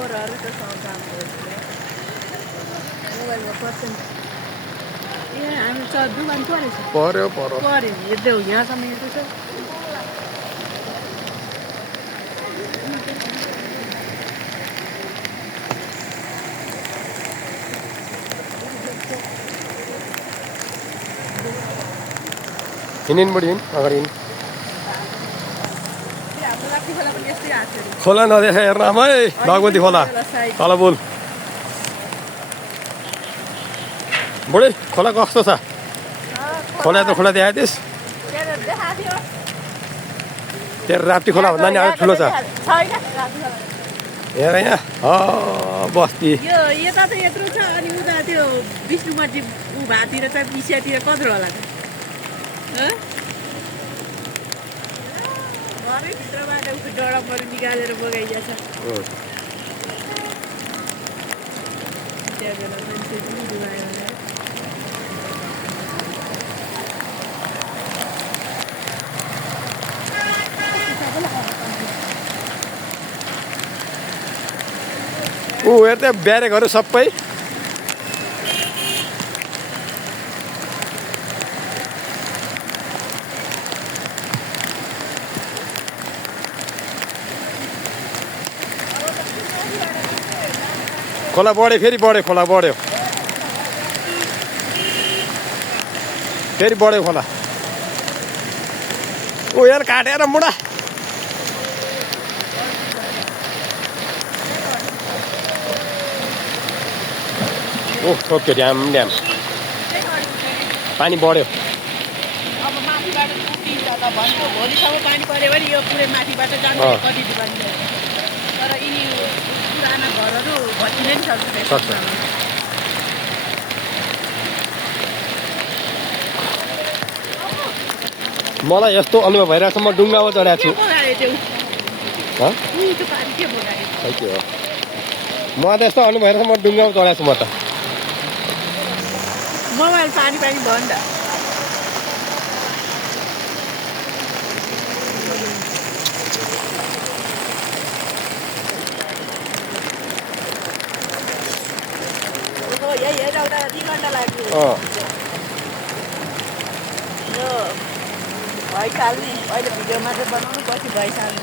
फोहोरहरू त सावधान मोबाइलमा पर्छ ए हामी दुकान परेछ पर्यो हेर्दै हो यहाँसम्म हेर्दैछ हिँडिन् बढी हिँड अगाडि हिँड खोला नदेखा हेर्न आमा है बागमती खोला तल बोल बुढी खोला कस्तो छ खोला त खोला देखाइदिस् तेरो राप्ती खोला भन्दा नि अलिक ठुलो छ हेर यहाँ बस्ती यता त यत्रो छ अनि उता त्यो विष्णुमती भातिर चाहिँ पिसियातिर कत्रो होला घरै भित्रबाट उसको डडपहरू निकालेर बगाइदिएको छ त्यहाँ बेला मान्छे डुबायो हेर्दै ब्यारेकहरू सबै खोला बढ्यो फेरि बढ्यो खोला बढ्यो फेरि बढ्यो खोला यार काटेर मुडा ठोक्यो ड्याम पानी बढ्यो अब माथिबाट उठिन्छ त भन्छ भोलिसम्म पानी पऱ्यो भने यो पुरै माथिबाट जानु कति दुकान तर यिनी पुराना घरहरू भत्किनै सक्छ मलाई यस्तो अनुभव भइरहेको छ म डुङ्गामा चढाएको छु मलाई त यस्तो अनुभव भइरहेको छ म डुङ्गामा चढाएको छु म त मोबाइल पानी भन्दा यही हेर्दा 2 घन्टा लाग्यो भइहाल्ने अहिले भिडियोमा चाहिँ बनाउनु पछि भइहाल्ने